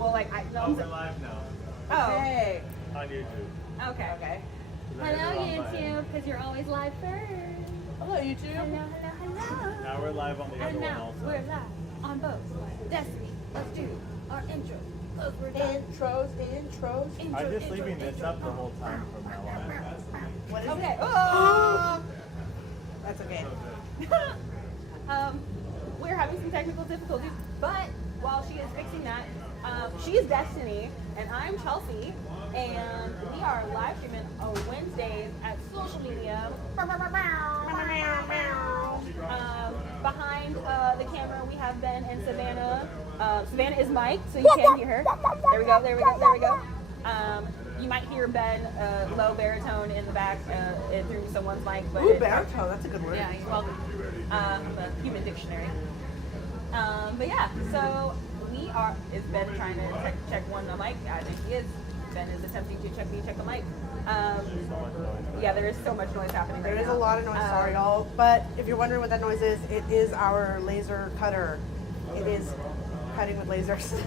Well, like I know. We're live now. Oh. Okay. On YouTube. Okay. Okay. Hello, YouTube, because you're always live first. Hello, YouTube. Hello, hello, hello. Now we're live on the other And one now also. we're live on both. Destiny, let's do our intro. Cause we're done. Intros. I'm just leaving this up the whole time from now on. What is Okay. it? Oh. That's okay. We're having some technical difficulties, but while she is fixing that, she is Destiny and I'm Chelsea, and we are live streaming on Wednesdays at social media. Behind the camera, we have Ben and Savannah. Savannah is Mike, so you can hear her. There we go. There we go. There we go. You might hear Ben low baritone in the back through someone's mic, but Ooh, baritone. That's a good word. yeah, he's welcome. The human dictionary. But yeah, so we are. Is Ben trying to check one the mic? I think he is. Ben is attempting to check the mic. Yeah, there is so much noise happening right There is now. a lot of noise, sorry y'all. But if you're wondering what that noise is, it is our laser cutter. It is cutting with lasers.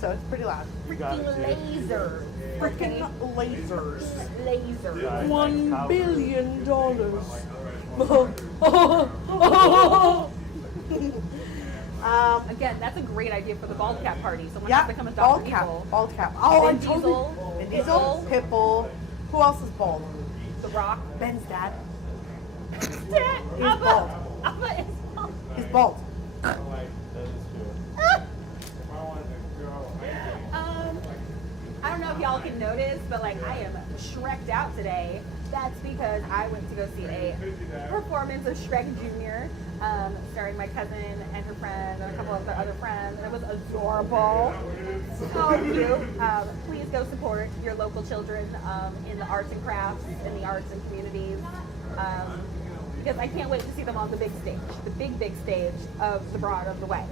So it's pretty loud. Freaking laser. Freaking lasers. Laser. $1 billion. Again, that's a great idea for the bald cap party. Someone Yeah, has to come as Dr. bald cap. Evil. Bald cap. Oh, Vin I totally. Diesel. Vin Diesel, Pitbull. Who else is bald? The Rock. Ben's dad. He's bald. Abba is bald. He's bald. That is true. I don't know if y'all can notice, but like I am Shrek'd out today. That's because I went to go see a performance of Shrek Jr., starring my cousin and her friend and a couple of their other friends. And it was adorable. So cute. Please go support your local children in the arts and crafts, in the arts and communities. Because I can't wait to see them on the big stage, the big stage of the Broadway.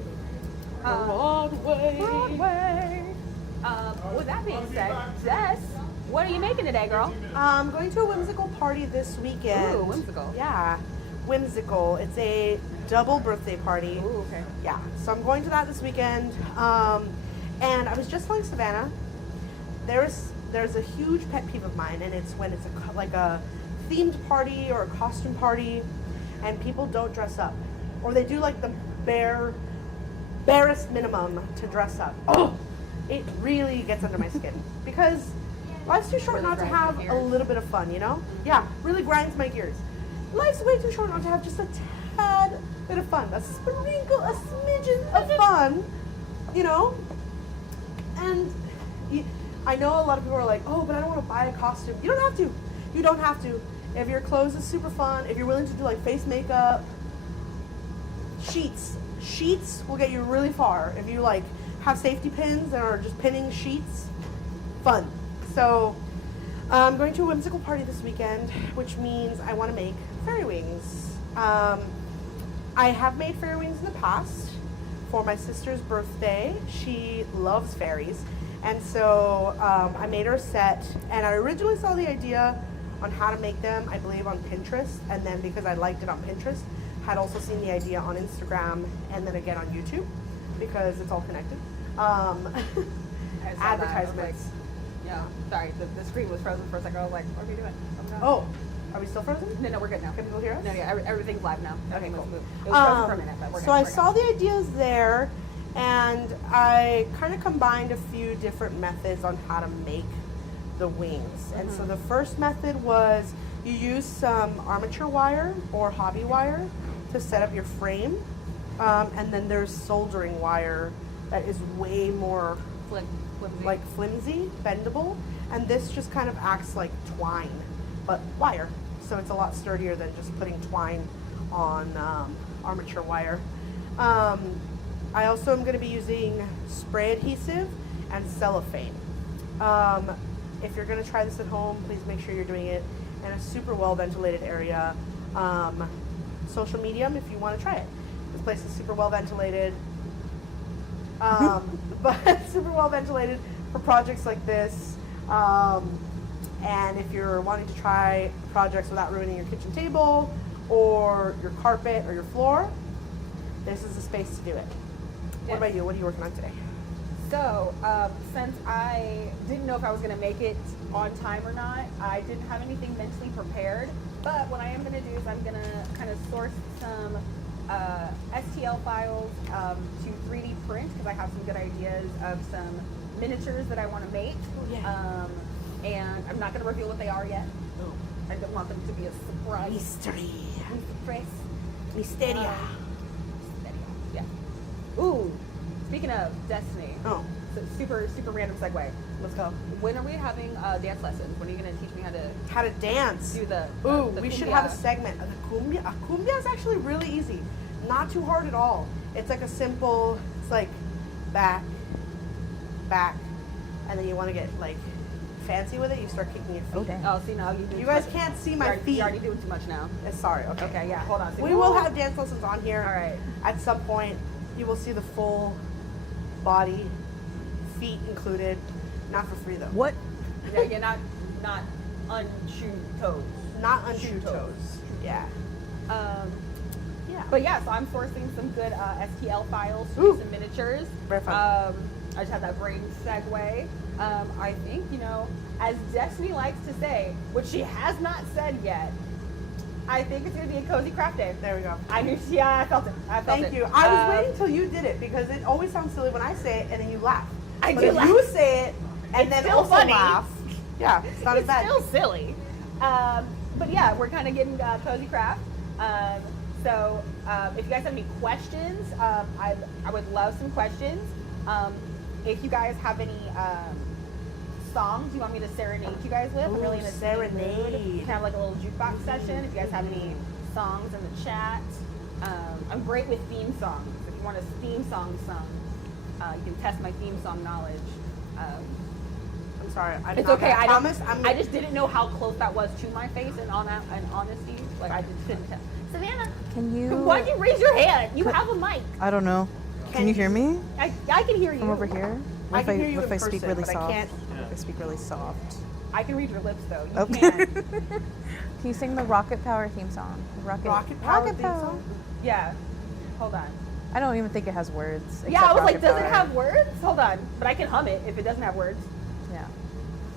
Broadway. With that being said, Jess, what are you making today, girl? I'm going to a whimsical party this weekend. Ooh, whimsical. Yeah, whimsical. It's a double birthday party. Ooh, okay. Yeah, so I'm going to that this weekend. And I was just telling Savannah, there's a huge pet peeve of mine, and it's when it's like a themed party or a costume party, and people don't dress up, or they do like the barest minimum to dress up. Oh, it really gets under my skin because life's too short Really not to grinds have your a gears. little bit of fun, you know? Yeah, really grinds my gears. Life's way too short not to have just a tad bit of fun, a sprinkle, a smidgen of fun, you know? And I know a lot of people are like, oh, but I don't want to buy a costume. You don't have to. You don't have to. If your clothes is super fun, if you're willing to do like face makeup, sheets will get you really far. If you like have safety pins and are just pinning sheets, fun. So I'm going to a whimsical party this weekend, which means I want to make fairy wings. I have made fairy wings in the past for my sister's birthday. She loves fairies. And so I made her a set, and I originally saw the idea on how to make them, I believe, on Pinterest. And then because I liked it on Pinterest, had also seen the idea on Instagram and then again on YouTube because it's all connected. I saw that. I was Advertisements. like, yeah, sorry, the screen was frozen for a second. I was like, what are we doing? Oh, are we still frozen? No, we're good now. Can people hear us? No, yeah, everything's live now. Okay, Everything's cool. moved. It was frozen for a minute, but we're good. So I we're saw good. the ideas there, and I kind of combined a few different methods on how to make the wings. And so the first method was you use some armature wire or hobby wire to set up your frame, and then there's soldering wire that is way more Flimsy. like flimsy, bendable, and this just kind of acts like twine, but wire. So it's a lot sturdier than just putting twine on armature wire. I also am going to be using spray adhesive and cellophane. If you're going to try this at home, please make sure you're doing it in a super well ventilated area. Social medium if you want to try it. This place is super well ventilated. But super well ventilated for projects like this. And if you're wanting to try projects without ruining your kitchen table or your carpet or your floor, this is the space to do it. What about you? What are you working on today? So, since I didn't know if I was going to make it on time or not, I didn't have anything mentally prepared. But what I am going to do is I'm going to kind of source some STL files to 3D print because I have some good ideas of some miniatures that I want to make. Yeah. And I'm not going to reveal what they are yet. I don't want them to be a surprise. Mystery. Surprise. Mysteria. Yeah. Ooh, speaking of Destiny. Oh, So super random segue. let's go. When are we having dance lessons? When are you going to teach me how to How to dance. do the Ooh, the we should cumbia? have a segment of the cumbia. A cumbia is actually really easy. Not too hard at all. It's like a simple, it's like back, and then you want to get like fancy with it, you start kicking your feet. Oh, dang. Oh, see now you do. You too guys much. can't see You're my already- feet. You're already doing too much now. Sorry, okay. Okay, yeah. Hold on. So We will have dance lessons on here. All right. At some point, you will see the full body, feet included. Not for free though. What? Yeah, you're not unchewed toes. Not Shoe unshoe toes. toes. Yeah. Yeah. But yeah, so I'm sourcing some good STL files, Ooh. some miniatures. Very fun. I just had that brain segue. I think, as Destiny likes to say, which she has not said yet, I think it's going to be a cozy craft day. There we go. I knew, yeah, I felt it. I felt Thank it. you. I was waiting till you did it because it always sounds silly when I say it and then you laugh. I But do if laugh. you say it and It's then still also funny. laugh. Yeah, it's not as It's bad. still silly. But yeah, we're kind of getting cozy craft. So if you guys have any questions, I would love some questions. If you guys have any songs you want me to serenade you guys with, I'm really in a singing serenade. mood. You can have like a little jukebox session. If you guys have any songs in the chat, I'm great with theme songs. If you want a theme song sung, you can test my theme song knowledge. I'm sorry. It's okay. I promise. I just didn't know how close that was to my face, and on honesty, like I just couldn't tell. Savannah, Can you? why'd you raise your hand? You have a mic. I don't know. Can you hear me I can hear you. from over here? I can hear you if in I speak person, really but I soft? can't- If I speak really soft. I can read your lips though. You Oh. can. Can you sing the Rocket Power theme song? Rocket Power theme song? Yeah. Hold on. I don't even think it has words. Yeah, I except was like, Rocket does it Power. have words? Hold on. But I can hum it if it doesn't have words. Yeah.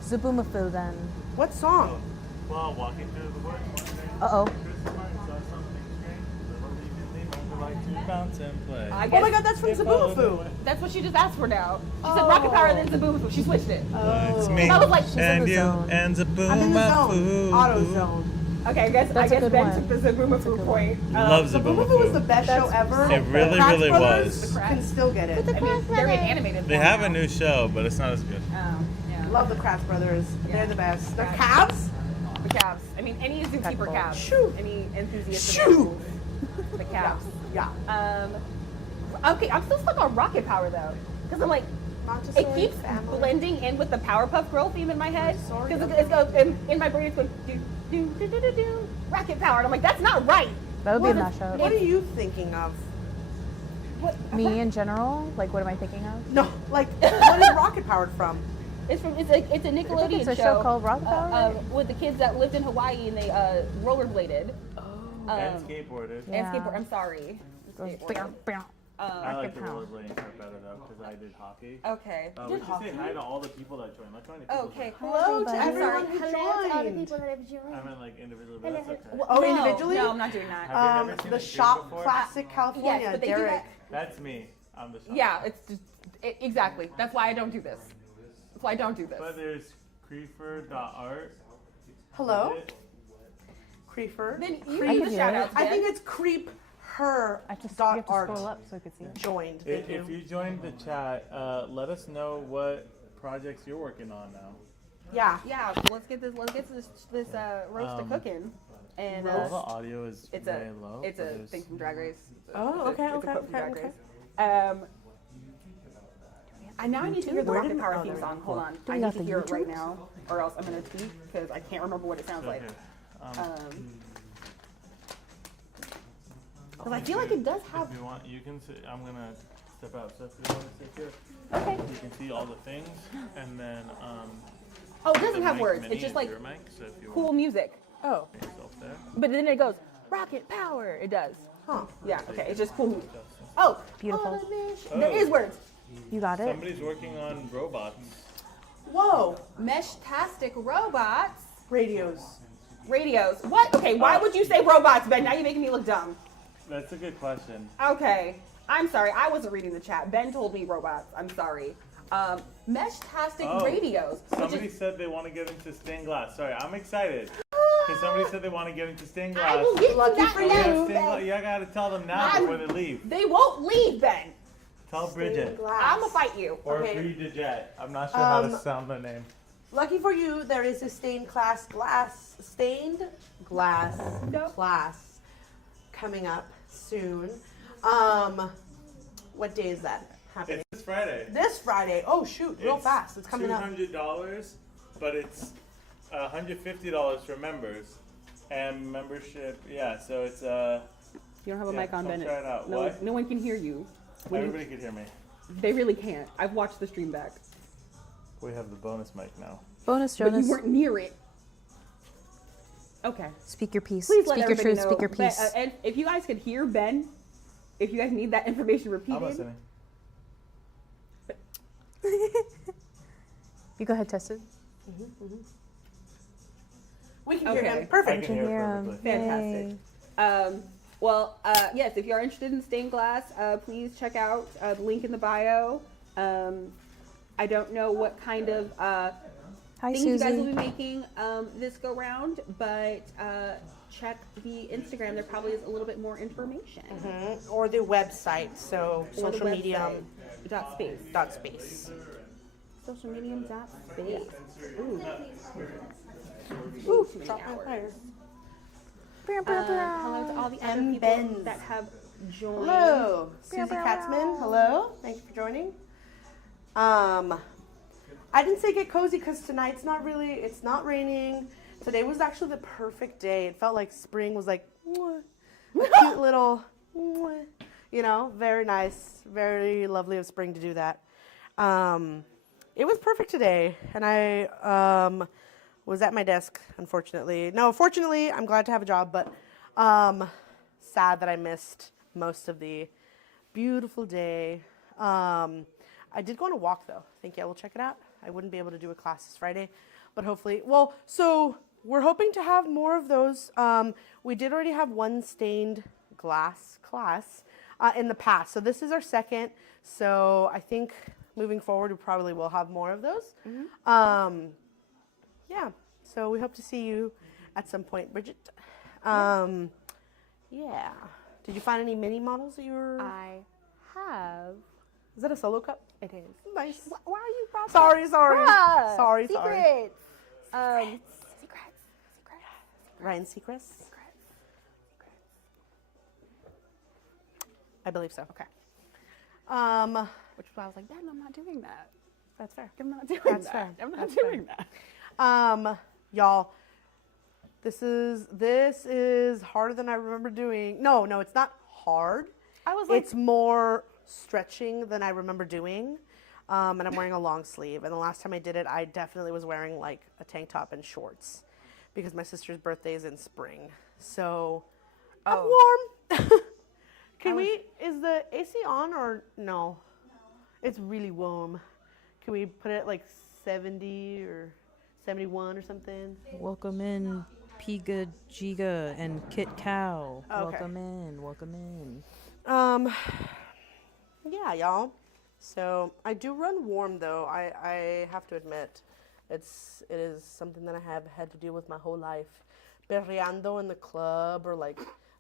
Zaboomafoo then. What song? While walking through the woods, Uh-oh. Chris Martin saw something strange. Little Leave and Leave like to bounce and play. I Oh guess my god, that's from Zaboomafoo. that's what she just asked for now. She said Rocket Power, then Zaboomafoo. She switched it. It's Oh. me I was like, in the zone. and Zaboomafoo. I'm in the zone. Auto zone. Okay, I guess That's a good Ben one. took the Zaboomafoo point. Love Zaboomafoo was the Zaboomafoo. best show ever. It really, Crash really Brothers was. Can still get it. I mean, they're getting animated. They more have now. a new show, but it's not as good. Oh, yeah. Love the Crash Brothers. Yeah. They're the best. They're Right. calves. The calves. I mean, any zookeeper Impeccable. calves. Shoo. Any enthusiast Shoo. of animals. The calves. Yeah. Okay, I'm still stuck on Rocket Power though, because I'm like, Montessori it keeps family. blending in with the Powerpuff Girl theme in my head. Montessori Because family. it's going in my brain. It's going do Rocket Power, and I'm like, that's not right. That would be a What is- mashup. What are you thinking of? What? Me in general? Like, what am I thinking of? No, like what is Rocket Powered from? It's from it's a Nickelodeon it's a show called Rocket Power, right? with the kids that lived in Hawaii and they rollerbladed. And skateboarders. And Yeah. skateboard. I'm sorry. Goes Skateboard. bam, bam. I like the Power. rollerblading part better though, because I did hockey. Okay. We should say hi to all the people that joined. Let's join the people. Okay. Hello to everybody. everyone who Hello to all the joined. people that have joined. I meant like individually, but that's okay. Oh, No, individually? No, I'm not doing that. Have you never seen The a kid Shop before? Classic California, Yes, but they do Derek. that. That's me. I'm the shop. Yeah, it's just exactly. That's why I don't do this. That's why I don't do this. But there's creeper.art. Hello, Creeper. Then you I do can the do shout it. outs. I think it's Creep Her I just dot you have to art scroll up so I could see it. joined. Thank If you joined the chat, let us know what projects you're working on now. Yeah. Yeah, so let's get this roast Um, cooking. And All the audio is it's very a low. it's but a there's- thing from Drag Race. Oh, It's a- okay, it's a okay, quote from okay, Drag okay. Race. I now I need to hear the Where Rocket did- Power oh, theme there. song. Hold on, Do I we need got to the hear it right YouTubes? now, or else I'm gonna speak because I can't remember what it sounds like. Okay. Because I feel like it does have. If you want, you can sit. I'm gonna step out. So if you want to sit here, Okay. you can see all the things, and then Oh, it doesn't the have mic words. mini It's just is like your mic, so if you cool music. Oh, want to put yourself there. But then it goes Rocket Power. It does. huh. Yeah. Okay. It's just cool music. Oh, Beautiful. there is words. You got it? Somebody's working on robots. Whoa. Mesh-tastic robots. Radios. Radios. What? Okay, why would you say robots, Ben? Now you're making me look dumb. That's a good question. Okay. I'm sorry. I wasn't reading the chat. Ben told me robots. I'm sorry. Mesh-tastic radios. Somebody said they want to get into stained glass. Sorry, I'm excited. Because somebody said they want to get into stained glass. I will get to Lucky that for next, you. Ben. You gotta tell them now I'm- before they leave. They won't leave, Ben. Tell Bridget. I'm gonna fight you. Or Okay. Bridget. I'm not sure how to Um, sound their name. Lucky for you, there is a stained glass Nope. class coming up soon. What day is that happening? It's this Friday. This Friday. Oh shoot, real fast. It's coming up. $200, but it's $150 for members. And membership, yeah, so it's You don't have a Yeah, mic on, come Bennett. try it out. No, What? no one can hear you. When you- everybody could hear me. They really can't. I've watched the stream back. We have the bonus mic now. Bonus, But Jonas. you weren't near it. Okay. Speak your piece. Please let Speak your everybody truth. know. Speak your Ben, piece. and if you guys could hear Ben, if you guys need that information I'm repeated, listening. You go ahead, test it. We can hear Okay. him. I Perfect. can hear it Hear 'em. perfectly. Fantastic. Yay. Yes, if you're interested in stained glass, please check out the link in the bio. I don't know what kind of Hi, things you guys will Susie. be making this go round, but check the Instagram. There probably is a little bit more information. Or the website. So Or the social medium website, dot space. dot space. Social medium dot space. Ooh. Ooh, Too many drop my hours. fire. Hello to all the other M. people Benz. that have joined. Hello, Susie Katzman. Hello, thank you for joining. I didn't say get cozy because tonight's not really. It's not raining. Today was actually the perfect day. It felt like spring was like mwah, a cute little, mwah, you know, very nice, very lovely of spring to do that. It was perfect today, and I was at my desk. Unfortunately, no, fortunately, I'm glad to have a job, but sad that I missed most of the beautiful day. I did go on a walk though. I think, yeah, we'll check it out. I wouldn't be able to do a class this Friday, but hopefully, well, so we're hoping to have more of those. We did already have one stained glass class in the past. So this is our second. So I think moving forward, we probably will have more of those. Yeah, so we hope to see you at some point, Bridget. Yeah. Did you find any mini models that you were? I have. Is that a solo cup? It is. Nice. Why are you broadcasting? Sorry. Bruh, Sorry. Secrets. Secrets. Ryan Seacrest? I believe so. Okay. Which is why I was like, Ben, I'm not doing that. That's fair. I'm not doing That's that. fair. I'm not That's doing fair. that. Y'all, this is harder than I remember doing. No, it's not hard. I was like, It's more stretching than I remember doing. And I'm wearing a long sleeve. And the last time I did it, I definitely was wearing like a tank top and shorts because my sister's birthday is in spring. So I'm warm. Is the AC on or no? It's really warm. Can we put it like 70 or 71 or something? Welcome in, Piga Giga and Kit Cow. Okay. Welcome in, welcome in. Yeah, y'all. So I do run warm though. I have to admit, it is something that I have had to deal with my whole life. Perreando in the club or like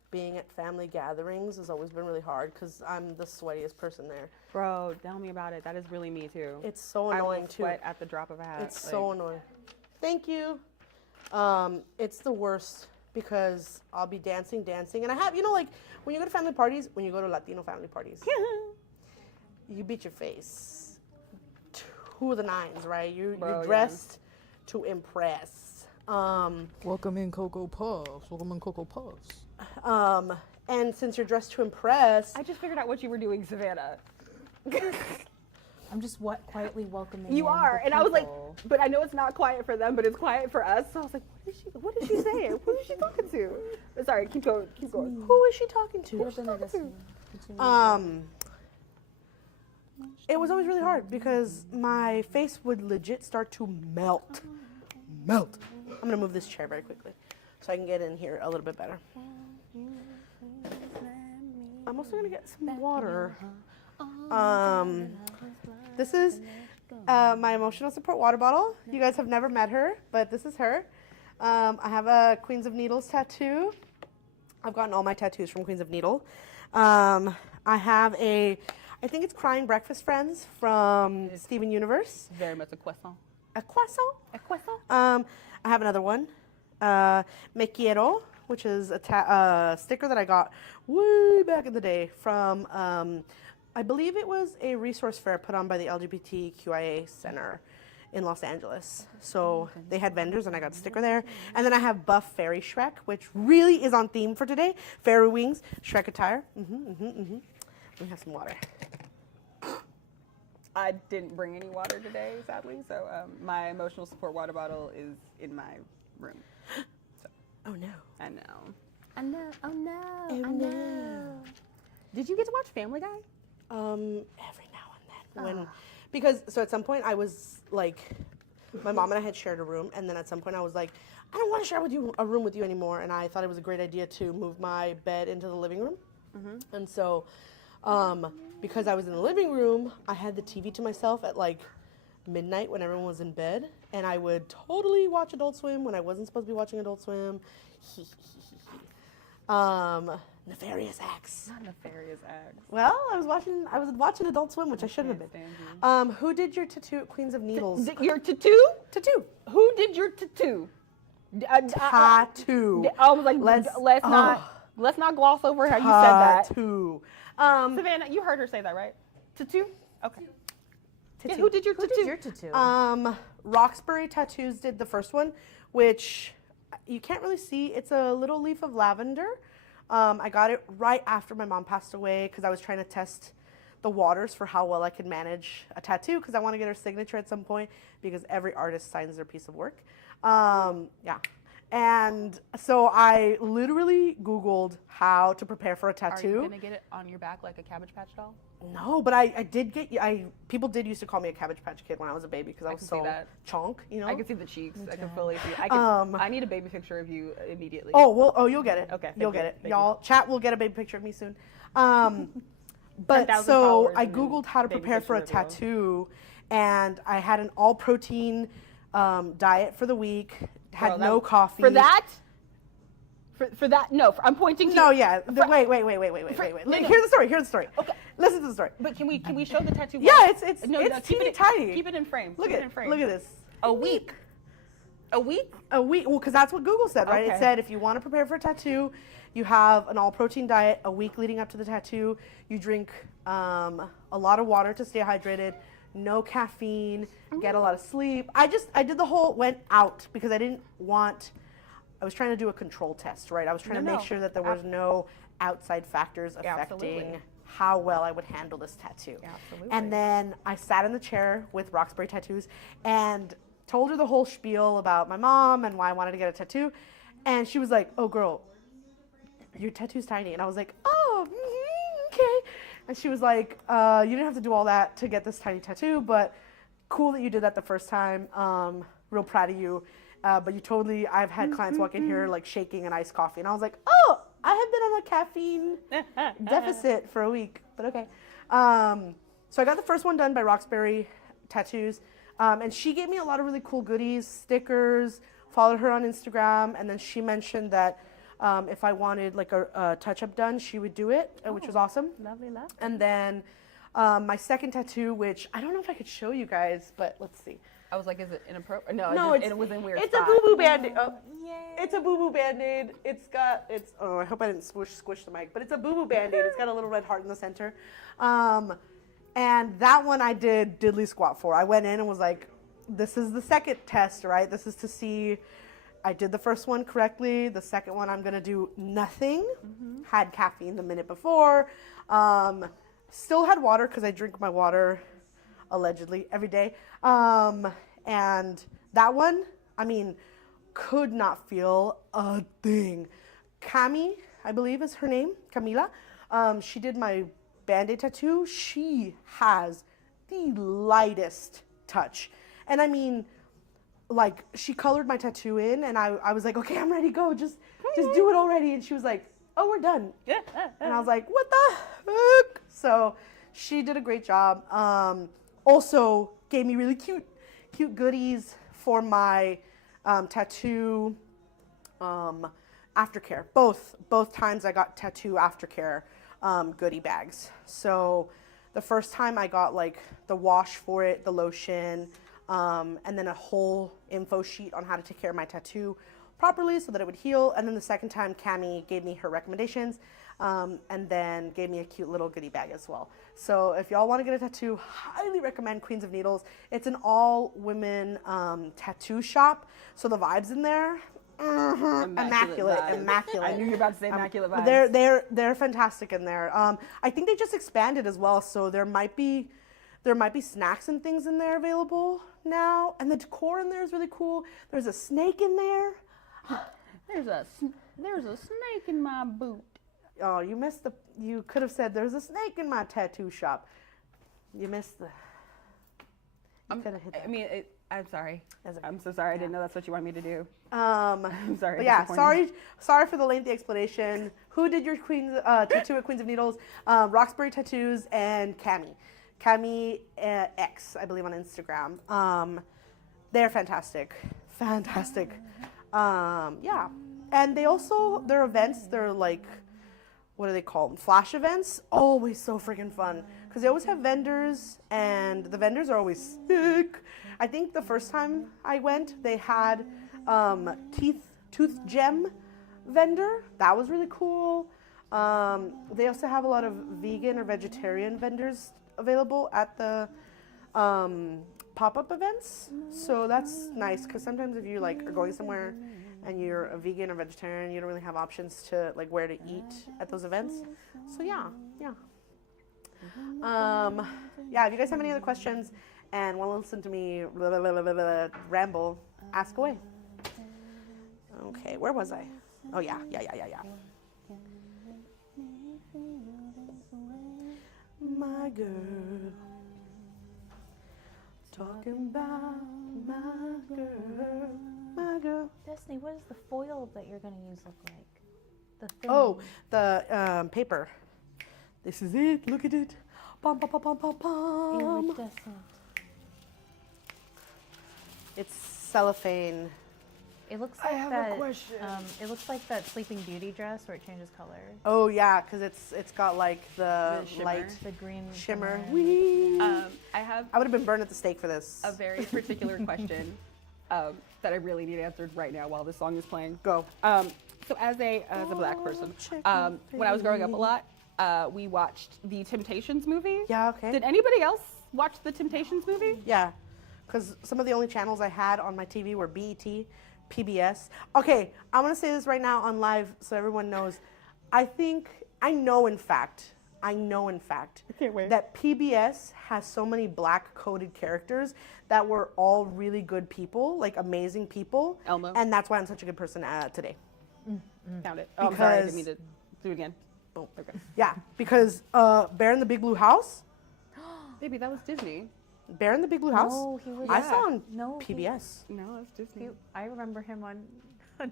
being at family gatherings has always been really hard because I'm the sweatiest person there. bro, tell me about it. That is really me too. It's so I annoying will too. sweat at the drop of a hat. It's so annoying. Thank you. It's the worst because I'll be dancing, and I have, like when you go to family parties, when you go to Latino family parties, you beat your face to the nines, right? Bro, You're dressed to impress. Welcome in, Cocoa Puffs. Welcome in, Cocoa Puffs. And since you're dressed to impress, I just figured out what you were doing, Savannah. I'm just quietly welcoming. You in are, the and I was like, people. but I know it's not quiet for them, but it's quiet for us. So I was like, what is she saying? Who is she talking to? But sorry, keep going. who is she talking Get to? up in there, Destiny. it was always really hard because my face would legit start to melt. Melt. I'm gonna move this chair very quickly so I can get in here a little bit better. I'm also gonna get some water. This is my emotional support water bottle. You guys have never met her, but this is her. I have a Queens of Needles tattoo. I've gotten all my tattoos from Queens of Needle. I have I think it's Crying Breakfast Friends from Steven Universe. Very much a croissant. A croissant. A croissant? I have another one. Me Quiero, which is a sticker that I got way back in the day from, I believe it was a resource fair put on by the LGBTQIA Center in Los Angeles. So they had vendors and I got a sticker there. And then I have Buff Fairy Shrek, which really is on theme for today. Fairy wings, Shrek attire. Let me have some water. I didn't bring any water today, sadly. So my emotional support water bottle is in my room. So, Oh no. I know. I know. Oh no. Oh, I no. know. Did you get to watch Family Guy? Every now and then. Because at some point I was like, my mom and I had shared a room, and then at some point I was like, I don't want to share a room with you anymore, and I thought it was a great idea to move my bed into the living room. And so, because I was in the living room, I had the TV to myself at like midnight when everyone was in bed, and I would totally watch Adult Swim when I wasn't supposed to be watching Adult Swim. Nefarious Acts. Not Nefarious Acts. Well, I was watching Adult Swim, which I shouldn't have been. Who did your tattoo at Queens of Needles? Your tattoo? Tattoo. Who did your tattoo? Tattoo. I was like, let's not gloss over how you said that. Tattoo. Savannah, you heard her say that, right? Tattoo? Okay. Yeah, who did your tattoo? Who did your tattoo? Roxbury Tattoos did the first one, which you can't really see. It's a little leaf of lavender. I got it right after my mom passed away because I was trying to test the waters for how well I could manage a tattoo because I want to get her signature at some point because every artist signs their piece of work. Yeah. And so I literally Googled how to prepare for a tattoo. Are you gonna get it on your back like a Cabbage Patch doll? No, but I did get, people did used to call me a Cabbage Patch Kid when I was a baby because I was can see so that. chonk, you know? I can see the cheeks. I can fully see. I need a baby picture of you immediately. Oh, well, you'll get it. Okay, You'll thank get you, it. thank Y'all, chat will get a baby picture of me soon. But 10,000 so followers I and then Googled how to baby prepare for a picture of you. tattoo, and I had an all protein diet for the week, had Girl, no coffee. For that? For that? No, I'm pointing to No, you. yeah. Wait. no. Here's the story. Okay. Listen to the story. But can we show the tattoo? Yeah, it's keep teeny it tiny. Keep it in frame. Look Keep at it in frame. Look at this. A week. A week? A week. Well, because that's what Google said, right? It Okay. said if you want to prepare for a tattoo, you have an all-protein diet a week leading up to the tattoo. You drink a lot of water to stay hydrated, no caffeine, get a lot of sleep. I did the whole went out because I was trying to do a control test, right? I was trying to make sure that there was no outside factors affecting Absolutely. how well I would handle this tattoo. Absolutely. And then I sat in the chair with Roxbury Tattoos and told her the whole spiel about my mom and why I wanted to get a tattoo. And she was like, oh, girl, your tattoo's tiny. And I was like, oh, okay. And she was like, you didn't have to do all that to get this tiny tattoo, but cool that you did that the first time. Real proud of you. But I've had clients walk in here like shaking an iced coffee. And I was like, oh, I have been on a caffeine deficit for a week, but okay. So I got the first one done by Roxbury Tattoos. And she gave me a lot of really cool goodies, stickers, followed her on Instagram. And then she mentioned that if I wanted like a touch-up done, she would do it, which was awesome. Lovely. And then my second tattoo, which I don't know if I could show you guys, but let's see. I was like, is it inappropriate? No, No, it was in weird It's spot. a boo-boo Band-Aid. Oh, it's a boo-boo Band-Aid. Oh, I hope I didn't squish the mic, but it's a boo-boo Band-Aid. It's got a little red heart in the center. And that one I did diddly squat for. I went in and was like, this is the second test, right? This is to see, I did the first one correctly. The second one I'm gonna do nothing. Had caffeine the minute before. Still had water because I drink my water allegedly every day. And that one, I mean, could not feel a thing. Cami, I believe is her name, Camila. She did my Band-Aid tattoo. She has the lightest touch. And I mean, like, she colored my tattoo in, and I was like, okay, I'm ready to go. Just do it already. And she was like, oh, we're done. And I was like, what the heck? So she did a great job. Also gave me really cute goodies for my tattoo aftercare. Both times I got tattoo aftercare goodie bags. So the first time I got like the wash for it, the lotion, and then a whole info sheet on how to take care of my tattoo properly so that it would heal. And then the second time, Cami gave me her recommendations, and then gave me a cute little goodie bag as well. So if y'all want to get a tattoo, highly recommend Queens of Needles. It's an all-women tattoo shop, so the vibes in there, immaculate. I knew you were about to say immaculate vibes. They're fantastic in there. I think they just expanded as well, so there might be snacks and things in there available now, and the decor in there is really cool. There's a snake in there. There's a snake in my boot. Oh, you could have said there's a snake in my tattoo shop. You missed the. You could have hit that. I mean, I'm sorry. That's okay. I'm so sorry. I didn't know that's what you wanted me to do. I'm sorry. But yeah, disappointing. sorry for the lengthy explanation. Who did your tattoo at Queens of Needles? Roxbury Tattoos and Cami X, I believe on Instagram. They're fantastic. Yeah, and they also, their events, they're like, what do they call them? Flash events. Always so freaking fun because they always have vendors, and the vendors are always sick. I think the first time I went, they had tooth gem vendor. That was really cool. They also have a lot of vegan or vegetarian vendors available at the pop-up events. So that's nice because sometimes if you like are going somewhere and you're a vegan or vegetarian, you don't really have options to like where to eat at those events. So yeah. If you guys have any other questions and want to listen to me ramble, ask away. Okay, where was I? Oh yeah. My girl, talking about my girl. Destiny, what does the foil that you're going to use look like? The thing. Oh, the paper. This is it. Look at it. Bum, bum, bum, bum, bum, bum. Iridescent. It's cellophane. It looks I like have that. a question. It looks like that Sleeping Beauty dress where it changes color. Oh yeah, because it's got like the The shimmer. light The green shimmer. shimmer. Whee! I have I would have been burned at the stake for this. a very particular question that I really need answered right now while this song is playing. Go. So as a black person, chicken when I was growing up a lot, we watched the Temptations movie. Yeah. Okay. Did anybody else watch the Temptations movie? Yeah, because some of the only channels I had on my TV were BET, PBS. Okay, I'm gonna say this right now on live so everyone knows. I know in fact can't wait. that PBS has so many black coded characters that were all really good people, like amazing people. Elmo. And that's why I'm such a good person today. Found it. Oh, I'm sorry, I Because- didn't mean to do it again. Boom. Okay. Yeah, because Bear in the Big Blue House. Baby, that was Disney. Bear in the Big Blue House. No, he was. I saw on No, he- PBS No, that's Disney. I remember him on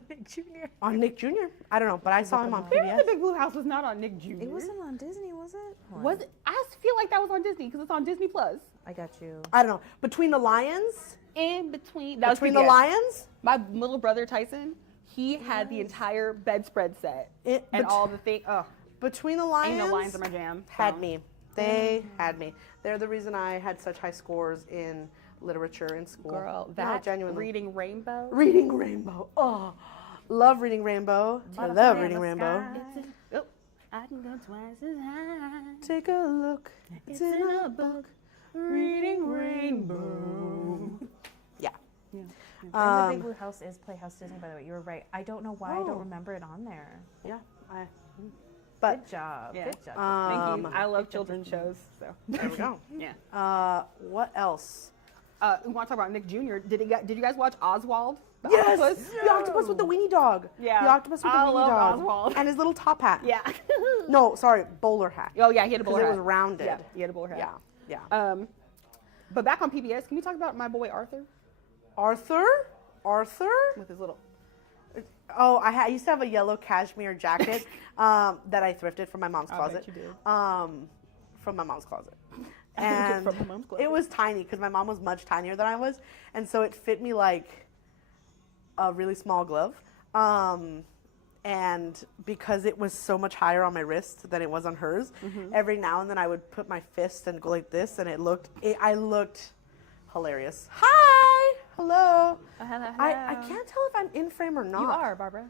Nick Jr. on Nick Jr. I don't know, but I saw him on Bear in the PBS. Big Blue House was not on Nick Jr. It wasn't on Disney, was it? Hold on. Was it? I feel like that was on Disney because it's on Disney Plus. I got you. I don't know. Between the Lions. In between, that was Between the PBS. Lions. My little brother Tyson, he had the entire bedspread set and all the things. Oh, Between the Lions. ain't no lines in my jam. Had so. me. They had me. They're the reason I had such high scores in literature in school. Girl, No, that genuinely. Reading Rainbow. Reading Rainbow. Oh, love Reading Rainbow. I love Reading Rainbow. Oh, I can go twice as high. Take a look. It's in a book. Reading Rainbow. Yeah. And the Big Blue House is Playhouse Disney, by the way. You were right. I don't know why I don't remember it on there. Yeah. But Good job. Yeah. Good job. Thank you. I love children's shows. So there we go. yeah. What else? We want to talk about Nick Jr. Did you guys watch Oswald? The Yes, octopus? the octopus with the weenie dog. Yeah. The octopus with the I weenie love dog. Oswald. And his little top hat. Yeah. No, sorry, bowler hat. Oh yeah, he had a Because bowler it hat. was rounded. Yeah, he had a bowler hat. Yeah, yeah. But back on PBS, can we talk about my boy Arthur Arthur? with his little? Oh, I used to have a yellow cashmere jacket that I thrifted from my mom's I closet. bet you did. From my mom's closet. And From my mom's closet. it was tiny because my mom was much tinier than I was, and so it fit me like a really small glove. And because it was so much higher on my wrist than it was on hers, every now and then I would put my fist and go like this, and I looked hilarious. Hi, hello. Hello, I can't tell if I'm in frame or not. You are, Barbara.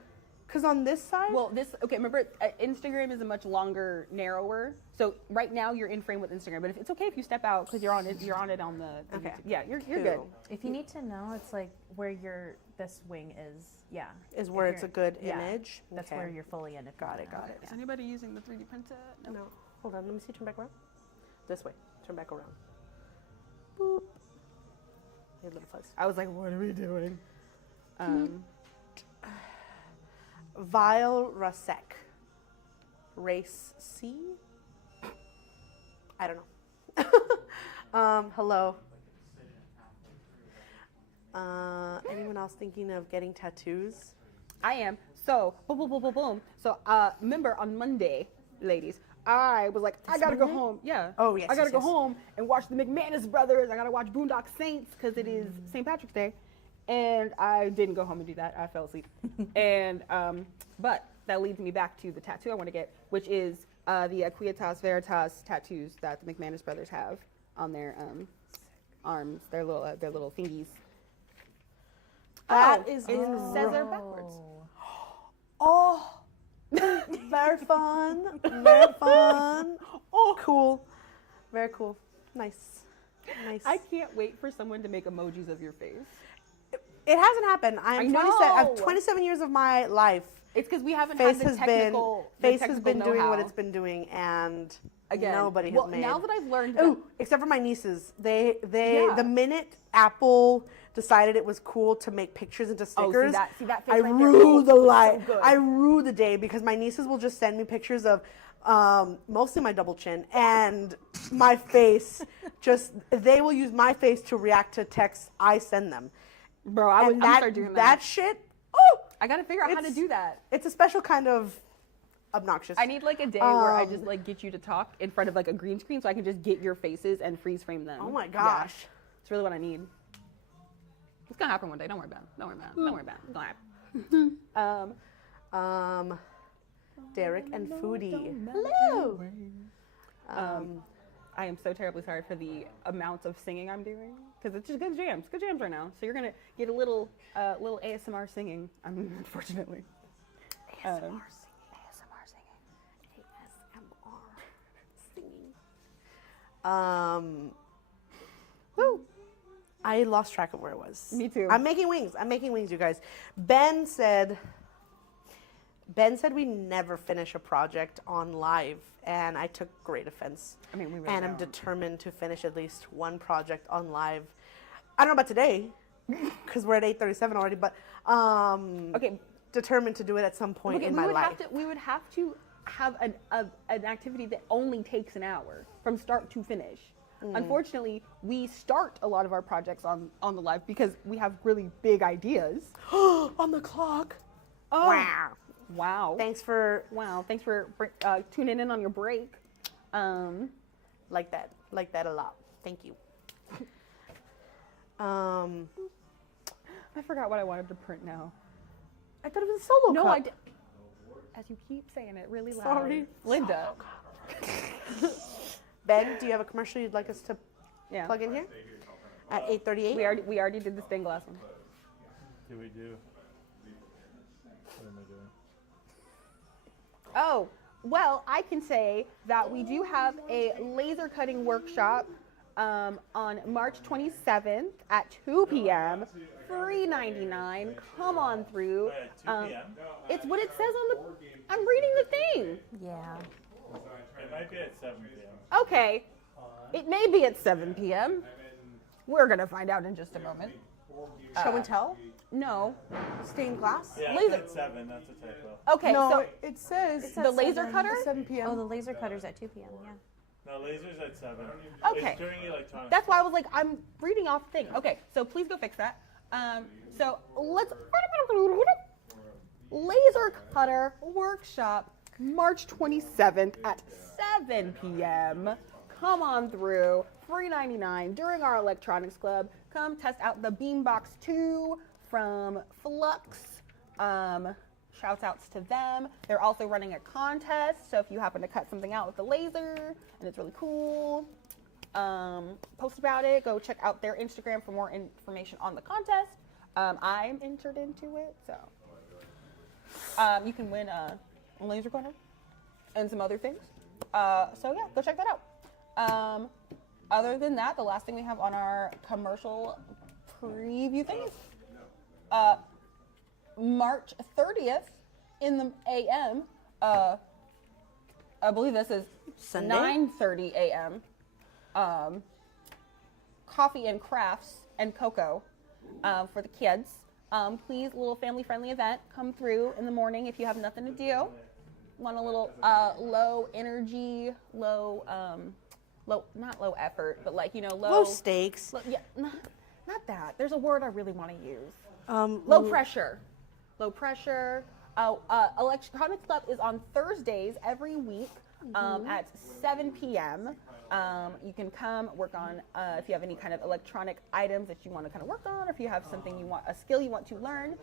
Because on this side, Well, remember, Instagram is a much longer, narrower. So right now you're in frame with Instagram, but if it's okay if you step out because you're on it on the Okay. YouTube. Yeah, you're good. Cool. If you need to know, it's like where this wing is. Yeah. is If where it's a you're- good yeah, image. That's Okay. where you're fully in it. Got it. Is anybody using the 3D printer? No, hold on. Let me see. Turn back around. This way. Turn back around. Boop. Hey, little fuzz. I was like, what are we doing? Vile Rasek. Race C? I don't know. Hello. Anyone else thinking of getting tattoos? I am. So, boom, boom, boom, boom, boom. So, remember on Monday, ladies, I was like, I gotta go home. Yeah. Oh, yes, I gotta yes, go yes. home and watch the McManus brothers. I gotta watch Boondock Saints because it is St. Patrick's Day. And I didn't go home and do that. I fell asleep. And, but that leads me back to the tattoo I want to get, which is the Quietas Veritas tattoos that the McManus brothers have on their arms, their little thingies. That is it in says they're backwards. Oh, very fun. Very fun. Oh, cool. Very cool. Nice. Nice. I can't wait for someone to make emojis of your face. It hasn't happened. I I'm know. 27. I've 27 years of my life. It's because we haven't Face had the has technical. been doing what know-how. it's been doing, and Again, nobody has well, made. now that I've learned. Oh, except for my nieces. They Yeah. the minute Apple decided it was cool to make pictures into Oh, stickers, see that face I right there? rue the So life. good. I rue the day because my nieces will just send me pictures of mostly my double chin and my face. They will use my face to react to texts I send them. Bro, I'm And gonna start doing that. that shit. Oh, I gotta figure out how to it's- do that. It's a special kind of obnoxious. I need like a day where I just like get you to talk in front of like a green screen so I can just get your faces and freeze frame them. Oh my Yeah. gosh. It's really what I need. It's gonna happen one day. Don't worry about it. Don't worry about it. Don't worry about it. It's gonna happen. Derek and Foodie. Hello. I am so terribly sorry for the amount of singing I'm doing because it's just good jams right now. So you're gonna get a little ASMR singing, unfortunately. ASMR singing. Woo. I lost track of where it was. Me too. I'm making wings, you guys. Ben said we never finish a project on live, and I took great offense. I mean, we really and I'm don't. determined to finish at least one project on live. I don't know about today, because we're at 8:37 already, but Okay. determined to do it at some point Okay, in we my would life. have to have an activity that only takes an hour from start to finish. Unfortunately, we start a lot of our projects on the live because we have really big ideas. On the clock. Oh. Wow. Wow. Thanks for Thanks for tuning in on your break. like that a lot. Thank you. I forgot what I wanted to print now. I thought it was a solo No, cup. I did. As you keep saying it really loud. Sorry. Linda. Ben, do you have a commercial you'd like us to Yeah. plug in here? At 8:38? We already did the stained glass one. Do we do? What am I doing? Oh, well, I can say that we do have a laser cutting workshop on March 27th at 2 p.m. Free 99. Come on through. Wait, at 2 p.m.? It's what it says on the. I'm reading the thing. Yeah. It might be at 7 p.m. Okay. It may be at 7 p.m. We're gonna find out in just a moment. Show and tell? No. Stained glass? Yeah, Laser- it's at 7. That's a typo. Okay. No, So it says the laser cutter. 7 p.m. Oh, the laser cutter's at 2 p.m. Yeah. No, lasers at 7. Okay. It's during electronics. That's why I was like, I'm reading off the thing. Okay, so please go fix that. So let's laser cutter workshop, March 27th at 7 p.m. Come on through, free 99 during our electronics club. Come test out the Beambox 2 from Flux. Shouts outs to them. They're also running a contest, so if you happen to cut something out with the laser and it's really cool, post about it. Go check out their Instagram for more information on the contest. I'm entered into it, so you can win a laser cutter and some other things. So yeah, go check that out. Other than that, the last thing we have on our commercial preview thing is March 30th in the a.m. I believe this is Sunday? 9:30 a.m. Coffee and crafts and cocoa for the kids. Please, little family-friendly event. Come through in the morning if you have nothing to do. Want a little low energy, not low effort, but like, Low stakes. yeah, not that. There's a word I really want to use. Low Low pressure. Low pressure. Electronics Club is on Thursdays every week at 7 p.m. You can come work on if you have any kind of electronic items that you want to kind of work on, or if you have something a skill you want to learn,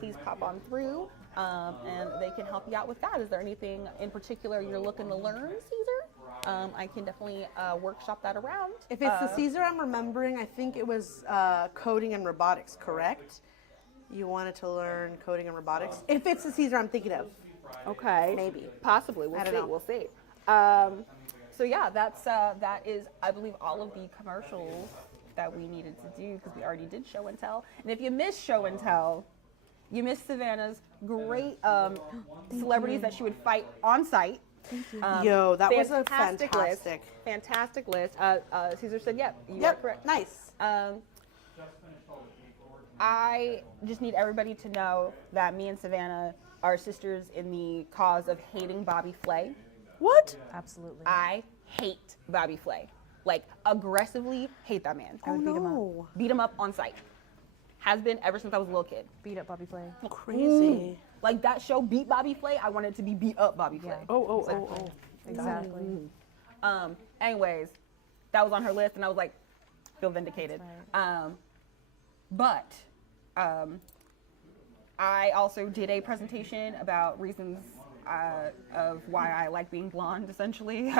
please pop on through and they can help you out with that. Is there anything in particular you're looking to learn, Caesar? I can definitely workshop that around. If it's the Caesar I'm remembering, I think it was coding and robotics, correct? You wanted to learn coding and robotics? If it's the Caesar I'm thinking of. Okay. Maybe. Possibly. I don't know. We'll see. So yeah, that is, I believe, all of the commercials that we needed to do because we already did show and tell. And if you missed show and tell, you missed Savannah's great celebrities that she would fight on site. Yo, that was a fantastic fantastic. list. Fantastic list. Caesar said, "Yep, you are Yep, correct." nice. I just need everybody to know that me and Savannah are sisters in the cause of hating Bobby Flay. What? Absolutely. I hate Bobby Flay. Like, aggressively hate that man. Oh, beat him up. no. Beat him up on site. Has been ever since I was a little kid. Beat up Bobby Flay. Crazy. Like, that show beat Bobby Flay. I wanted to be beat up Bobby Flay. Yeah. Oh. Exactly. Anyways, that was on her list, and I was like, feel vindicated. But I also did a presentation about reasons of why I like being blonde, essentially.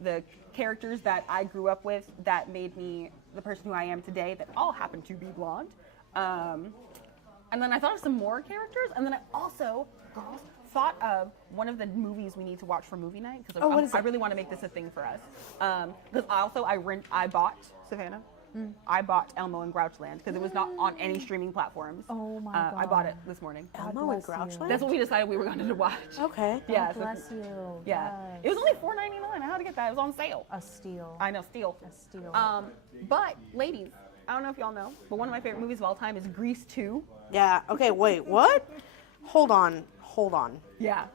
The characters that I grew up with that made me the person who I am today that all happen to be blonde. And then I thought of some more characters, and then I also thought of one of the movies we need to watch for movie night, because what is I it? really want to make this a thing for us. Because I bought, Savannah, I bought Elmo and Grouchland, because it was not on any streaming platforms. Oh my I God. bought it this morning. Elmo and bless you. Grouchland? That's what we decided we were going to watch. Okay. Yeah, so- Bless you. yeah. Yes. It was only $4.99. I had to get that. It was on sale. A steal. I know, steal. A steal. But ladies, I don't know if y'all know, but one of my favorite movies of all time is Grease 2. Yeah. Okay, wait, what? Hold on. Yeah.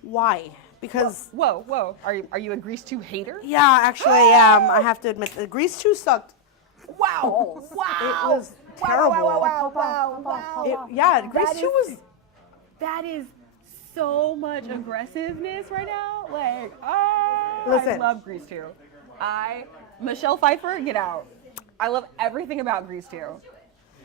Why? Because Whoa. Are you a Grease 2 hater? yeah, actually I am. I have to admit, the Grease 2 sucked. Wow. Wow. It was terrible. Wow. Yeah, Grease 2 was. That is so much aggressiveness right now. Like, Listen. I love Grease 2. Michelle Pfeiffer, get out. I love everything about Grease 2.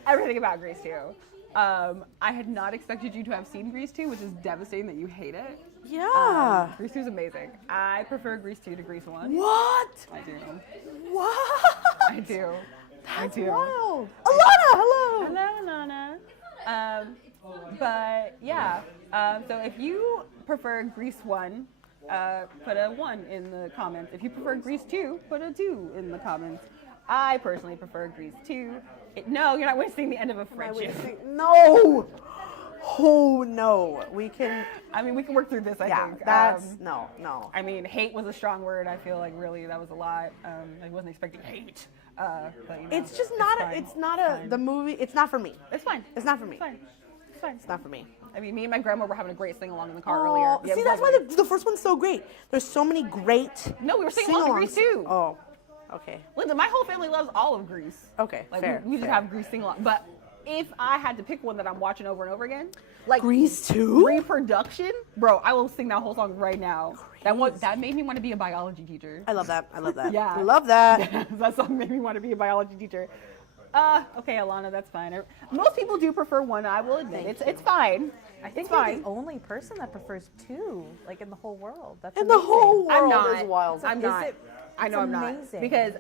Everything about Grease 2. I had not expected you to have seen Grease 2, which is devastating that you hate it. Yeah. Grease 2 is amazing. I prefer Grease 2 to Grease 1. What? I do. What? I do. That's I do. wild. Alana, hello. Hello, Nana. But yeah, so if you prefer Grease 1, put a 1 in the comments. If you prefer Grease 2, put a 2 in the comments. I personally prefer Grease 2. No, you're not wasting the end of a friendship. No. Oh no. We can. I mean, we can work through this, I Yeah. think. That's no. I mean, hate was a strong word. I feel like really that was a lot. I wasn't expecting hate. But, It's just not. fine. It's not a. The movie. It's not for me. It's fine. It's not for me. It's fine. It's fine. It's not for me. I mean, me and my grandma were having a great sing along in the car Oh, earlier. Yeah, see, it that's was why lovely. the first one's so great. There's so many great. No, we were singing along to Grease too. Oh, okay. Linda, my whole family loves all of Grease. Okay, Like fair. we just fair. have Grease sing along. But if I had to pick one that I'm watching over and over again, like Grease 2? reproduction, bro, I will sing that whole song right now. That made me want to be a biology teacher. I love that. I love that. Yeah. I love that. That song made me want to be a biology teacher. Okay, Alana, that's fine. Most people do prefer one. I will admit it's fine. I think It's you're fine. the only person that prefers 2, like in the whole world. That's And the amazing. whole I'm world not. is wild. I'm Is not. it- I know it's I'm not amazing. because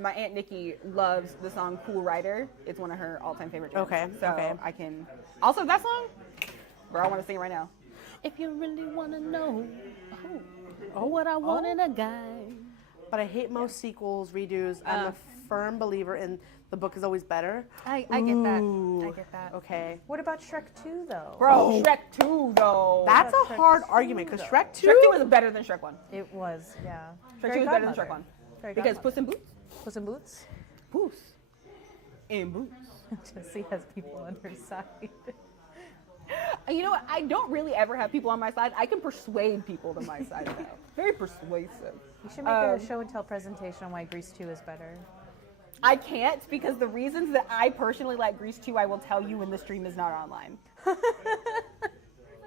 my aunt Nikki loves the song "Cool Rider." It's one of her all-time favorite tunes. Okay, So okay. I can. Also, that song, bro, I want to sing it right now. If you really want to know what I want in a guy. But I hate most sequels, redos. I'm a firm believer in the book is always better. I get that. Ooh. I get that. Okay. What about Shrek 2 though? Bro, Shrek 2 though. That's a Shrek hard 2, argument because Shrek 2. Shrek 2 is better than Shrek 1. It was, yeah. Shrek 2 is better than Shrek 1 Fairy because Godmother. Puss in Boots. Puss in Boots. Puss in Boots. Jesse has people on her side. You know what? I don't really ever have people on my side. I can persuade people to my side now. Very persuasive. You should make a show and tell presentation on why Grease 2 is better. I can't because the reasons that I personally like Grease 2, I will tell you when the stream is not online.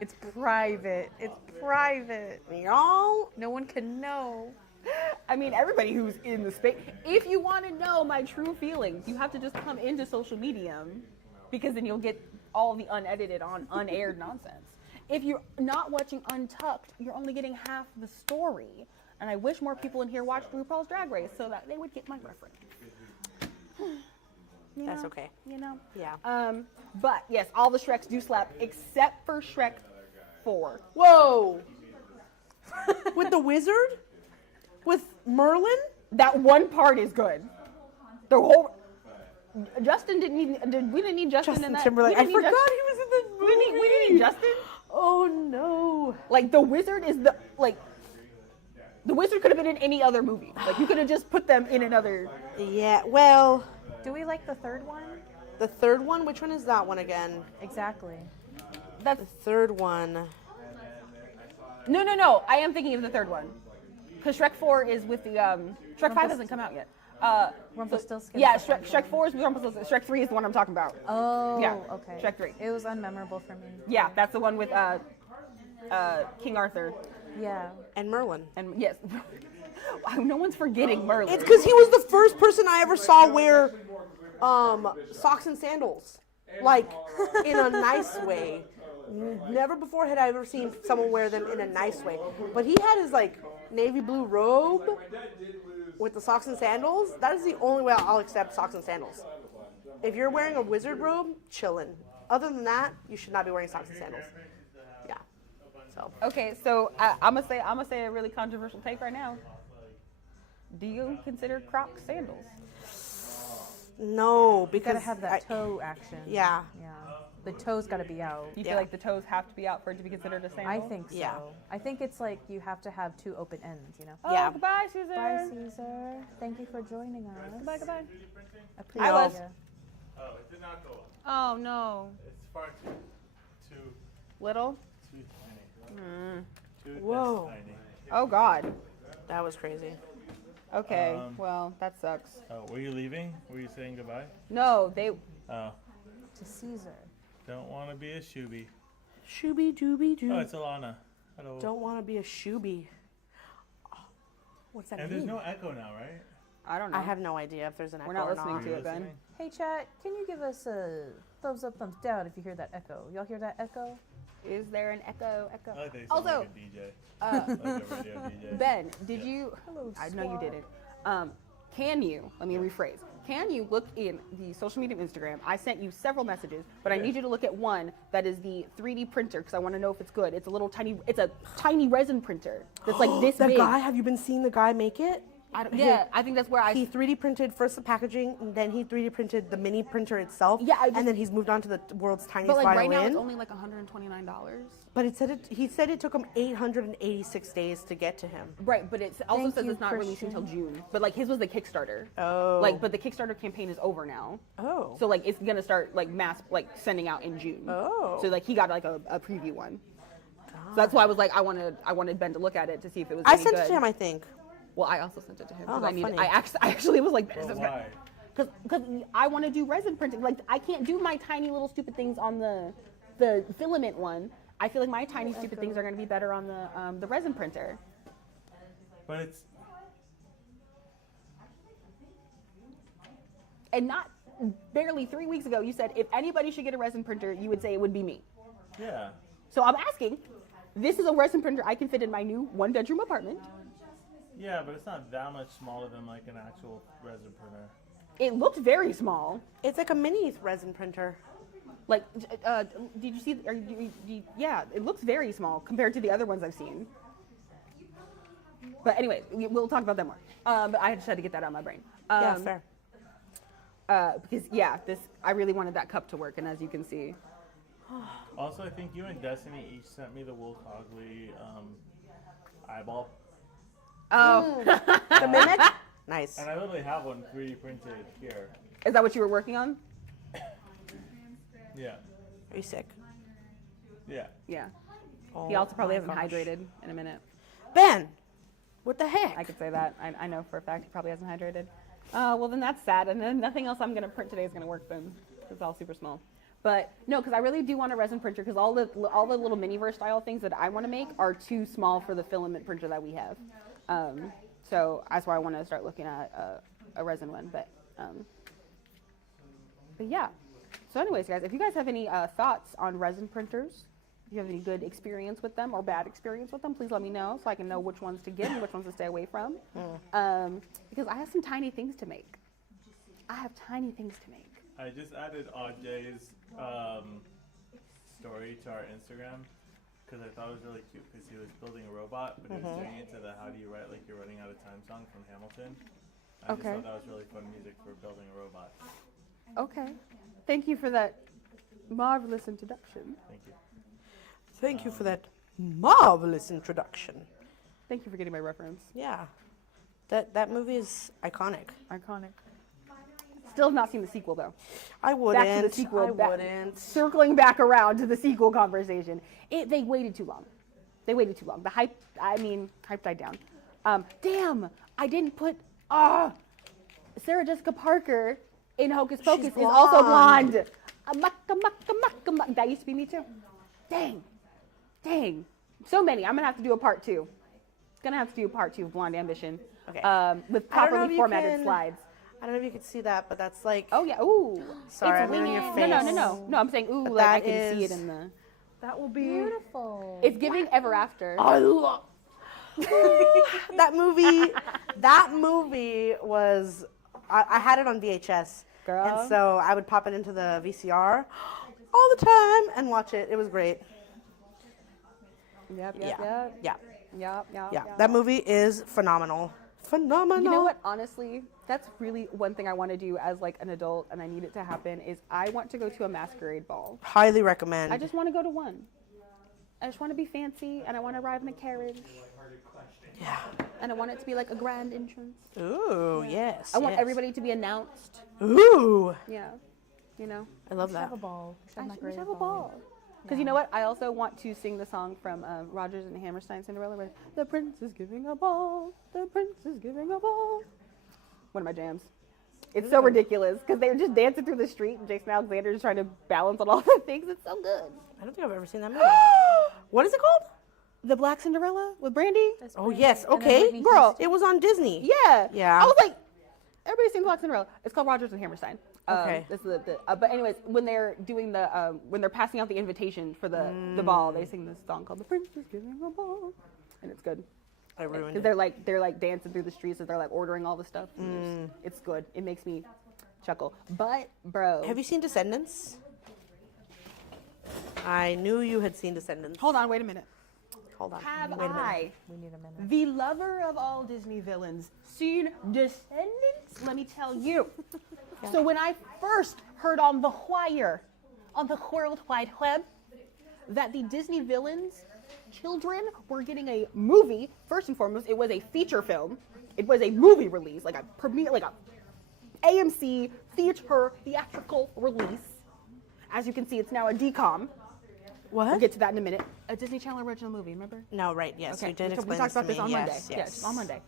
It's private. It's private. Y'all. No one can know. I mean, everybody who's in the space. If you want to know my true feelings, you have to just come into social media because then you'll get all the unedited, unaired nonsense. If you're not watching Untucked, you're only getting half the story. And I wish more people in here watched RuPaul's Drag Race so that they would get my reference. You That's know? okay. You know? Yeah. But yes, all the Shreks do slap except for Shrek 4. Whoa. With the wizard? With Merlin? That one part is good. The whole Justin didn't need. We didn't need Justin, in Justin that. Timberlake. We I didn't need forgot Justin. he was in this We movie. didn't need Justin. Oh no. Like the wizard is the wizard could have been in any other movie. Like you could have just put them in another. Yeah. Well, Do we like the third one? the third one. Which one is that one again? Exactly. That's The third one. no. I am thinking of the third one, because Shrek 4 is with the Shrek 5 hasn't come out yet. Rumpelstiltskin. Yeah, Shrek 4 is with Rumpelstiltskin. Shrek 3 is the one I'm talking about. Oh, Yeah, okay. Shrek 3. It was unmemorable for me. Yeah, that's the one with King Arthur. Yeah. And Merlin. And yes, no one's forgetting Merlin. It's because he was the first person I ever saw wear socks and sandals, like in a nice way. Never before had I ever seen someone wear them in a nice way. But he had his like navy blue robe with the socks and sandals. That is the only way I'll accept socks and sandals. If you're wearing a wizard robe, chillin'. Other than that, you should not be wearing socks and sandals. Yeah. So Okay, so I'm gonna say a really controversial take right now. Do you consider Crocs sandals? no, You because gotta have that toe action. Yeah. Yeah. The toe's gotta be out. Do you Yeah. feel like the toes have to be out for it to be considered a sandal? I think so. Yeah. I think it's like you have to have two open ends, you know? Oh, Yeah. goodbye, Susan. Bye, Caesar. Thank you for joining us. Goodbye. Appreciate I was- ya. Oh, it did not go up. Oh no. It's far too Little? tiny. Too Whoa. tiny. Oh God. that was crazy. Okay. Well, that sucks. Oh, were you leaving? Were you saying goodbye? No, they. Oh, To Caesar. don't want to be a shoebie. Shooby dooby doo. Oh, it's Alana. Hello. Don't want to be a shooby. What's that And mean? there's no echo now, right? I don't know. I have no idea if there's an echo We're not or listening not. to it, Ben. listening? Hey, chat, can you give us a thumbs up, thumbs down if you hear that echo? Y'all hear that echo? Is there an echo? I like that you sound Also, like a DJ. Like a radio DJ. Ben, did you? Hello, I know you Squad. didn't. Can you? Let me rephrase. Can you look in the social media Instagram? I sent you several messages, but I need you to look at one that is the 3D printer because I want to know if it's good. It's a tiny resin printer that's like this The big. guy, have you been seeing the guy make it? I think that's where He 3D printed first the packaging, and then he 3D printed the mini printer itself. Yeah, and then he's moved on to the world's but tiniest like violin. right now it's only like $129. But he said it took him 886 days to get to him. Right, but it also Thank says you, it's not releasing until June. But like his was the Kickstarter. Oh. Like, but the Kickstarter campaign is over now. Oh. So like it's gonna start like mass like sending out in June. Oh. So like he got like a preview one. So that's why I was like I wanted Ben to look at it to see if it was. I any sent good. it to him, I think. Well, I also sent it to him Oh, because how funny. I actually was like, But why? because I want to do resin printing. Like I can't do my tiny little stupid things on the filament one. I feel like my tiny stupid things are going to be better on the resin printer. But it's And not barely 3 weeks ago, you said if anybody should get a resin printer, you would say it would be me. yeah. So I'm asking. This is a resin printer I can fit in my new 1-bedroom apartment. Yeah, but it's not that much smaller than like an actual resin printer. It looked very small. It's like a mini resin printer. Like, did you see? Yeah, it looks very small compared to the other ones I've seen. But anyway, we'll talk about that more. But I just had to get that out of my brain. Yeah, fair. Because I really wanted that cup to work, and as you can see, Also, I think you and Destiny each sent me the Will Cogley eyeball. oh, The mimic? Nice. And I literally have one 3D printed here. is that what you were working on? Yeah. Are you sick? Yeah. Yeah. Oh, He also probably my hasn't gosh. hydrated in a minute. Ben, what the heck? I could say that. I know for a fact he probably hasn't hydrated. Well, then that's sad. And then nothing else I'm going to print today is going to work then. It's all super small. But no, because I really do want a resin printer because all the little Miniverse style things that I want to make are too small for the filament printer that we have. So that's why I want to start looking at a resin one. But yeah. So anyways, guys, if you guys have any thoughts on resin printers, if you have any good experience with them or bad experience with them, please let me know so I can know which ones to get and which ones to stay away from. Because I have some tiny things to make. I have tiny things to make. I just added J's story to our Instagram because I thought it was really cute because he was building a robot, but he was doing it to the "How do you write like you're running out of time" song from Hamilton. I just Okay. thought that was really fun music for building a robot. Okay. Thank you for that marvelous introduction. Thank you. Thank you for that marvelous introduction. Thank you for getting my reference. Yeah. That movie is iconic. Iconic. Still have not seen the sequel though. I wouldn't. Back to the sequel. I wouldn't. Circling back around to the sequel conversation. They waited too long. They waited too long. The hype died down. Damn, I didn't put Sarah Jessica Parker in Hocus Pocus is also blonde. That used to be me too. Dang. So many. I'm gonna have to do a part 2. Gonna have to do a part 2 of Blonde Ambition. Okay. With I don't know if properly you formatted can- slides. I don't know if you could see that, but that's like. Oh yeah. Ooh. Sorry, It's I mean on your winging. face. No. I'm saying ooh, But like I that can see it is- in the. That will be. Beautiful. It's giving Ever After. I love that movie. That movie was. I had it on VHS, Girl. and so I would pop it into the VCR all the time and watch it. It was great. Yep. Yeah. Yeah. That movie is phenomenal. Phenomenal. You know what? Honestly, that's really one thing I want to do as like an adult, and I need it to happen. Is I want to go to a masquerade ball. Highly recommend. I just want to go to one. I just want to be fancy, and I want to arrive in a carriage, Yeah. and I want it to be like a grand entrance. Ooh, yes. I want yes. everybody to be announced. Ooh. Yeah. You know. I love We should that. have a ball. We should have We masquerade should have a ball. Because you know what? I also want to sing the song from Rodgers and Hammerstein Cinderella where the prince is giving a ball, the prince is giving a ball. One of my jams. It's so ridiculous because they're just dancing through the street and Jason Alexander is trying to balance on all the things. It's so good. I don't think I've ever seen that movie. What is it called? The Black Cinderella with Brandy? Oh, yes. And then Okay. Whitney Girl. It was on Disney. Yeah. Yeah. I was like, everybody sings Black Cinderella. It's called Rodgers and Hammerstein. Okay. This is but anyways, when they're doing the when they're passing out the invitation for the ball, they sing this song called "The Prince is Giving a Ball," and it's good. I ruined Because it. they're like dancing through the streets as they're like ordering all the stuff. And it's good. It makes me chuckle. But bro, Have you seen Descendants? I knew you had seen Descendants. hold on, wait a minute. Hold on. have Wait a minute. I, We need a minute. the lover of all Disney villains, seen Descendants? Let me tell you. So when I first heard on the wire, on the World Wide Web, that the Disney villains, children, were getting a movie, first and foremost, it was a feature film. It was a movie release, like a premiere, like a AMC theatrical release. As you can see, it's now a DCOM. What? We'll get to that in a minute. A Disney Channel original movie, remember? No, right, yes. You did we explain talked this about to this me. on Monday. Yes, Yes, on Monday.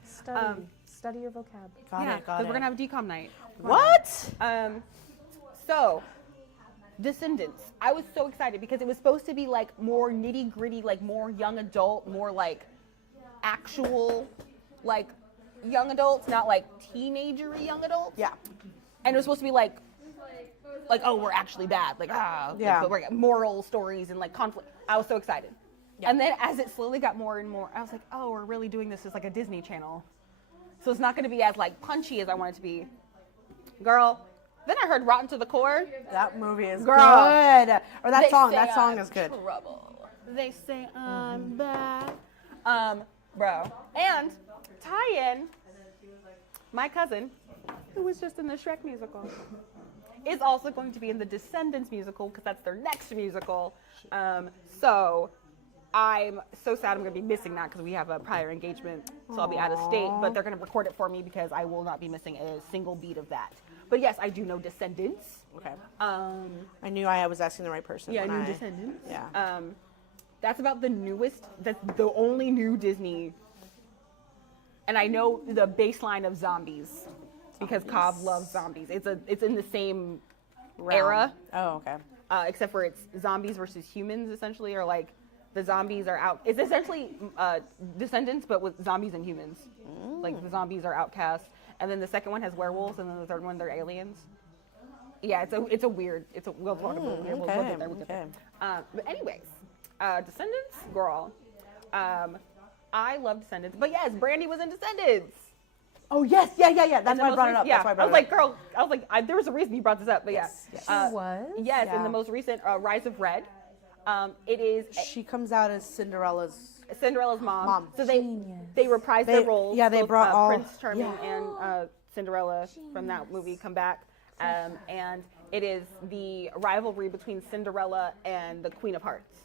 Study your vocab. Got Yeah, it, got because it. we're gonna have a DCOM night. What? So, Descendants. I was so excited because it was supposed to be like more nitty gritty, like more young adult, more like actual, like young adults, not like teenagery young adults. Yeah. And it was supposed to be like oh, we're actually bad, like Yeah. but we're moral stories and like conflict. I was so excited. And then as it slowly got more and more, I was like, oh, we're really doing this as like a Disney Channel. So it's not going to be as like punchy as I want it to be. Girl, then I heard Rotten to the Core. That movie is Girl. good. Or that They song. say That song I'm is good. Trouble. They say I'm bad. Bro. And tie-in, my cousin, who was just in the Shrek musical, is also going to be in the Descendants musical because that's their next musical. So I'm so sad I'm going to be missing that because we have a prior engagement, so I'll be out of state. But they're going to record it for me because I will not be missing a single beat of that. But yes, I do know Descendants. Okay. I I knew I was asking the right person. yeah, when new I- Descendants. Yeah. That's about the newest. That's the only new Disney. And I know the baseline of zombies because Cobb loves zombies. It's in the same era, Oh, okay. except for it's zombies versus humans essentially, or like the zombies are out. It's essentially Descendants, but with zombies and humans. Like the zombies are outcasts, and then the second one has werewolves, and then the third one they're aliens. Yeah, it's a weird. We'll talk about it. We'll get there. We'll get there. But anyways, Descendants, girl. I love Descendants, but yes, Brandy was in Descendants. Oh, yes. Yeah. That's And the why I most brought it up. Yeah, That's why I I brought was it like, girl, there was a reason you brought this up, but Yes, yeah. yes. She was? Yes, in Yeah. the most recent Rise of Red, it is up. She comes out as Cinderella's. Cinderella's mom. Mom. So Genius. they reprised They- their roles. yeah, they Both, brought all- Prince Charming yeah. and Cinderella from that movie come back, and it is the rivalry between Cinderella and the Queen of Hearts.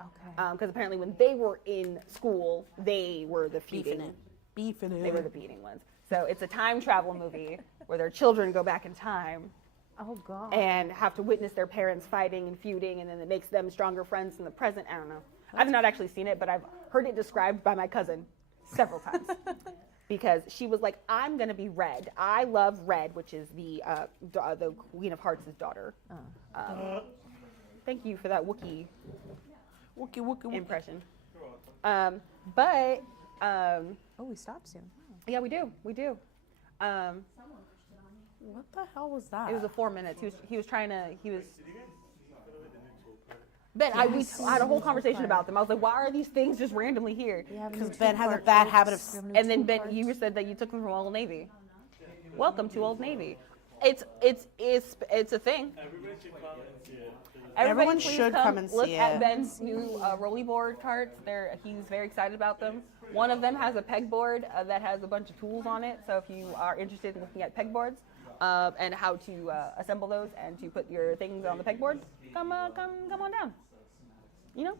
Okay. Because apparently when they were in school, they were the Beefing it. Beefing it. They were the beating ones. So it's a time travel movie where their children go back in time Oh, God. and have to witness their parents fighting and feuding, and then it makes them stronger friends in the present. I don't know. I've not actually seen it, but I've heard it described by my cousin several times. Because she was like, I'm going to be Red. I love Red, which is the Queen of Hearts' daughter. Thank you for that Wookiee impression. But, Oh, we stopped soon. yeah, we do. What the hell was that? It was a 4 minutes. He was Ben, we had a whole conversation about them. I was like, why are these things just randomly here? Because Ben has a bad habit of. And then Ben, you said that you took them from Old Navy. Welcome to Old Navy. It's a thing. Everybody should come and see it. Everyone please should come and look see at it. Ben's new rollyboard carts. He's very excited about them. One of them has a pegboard that has a bunch of tools on it. So if you are interested in looking at pegboards and how to assemble those and to put your things on the pegboard, come on down. You know,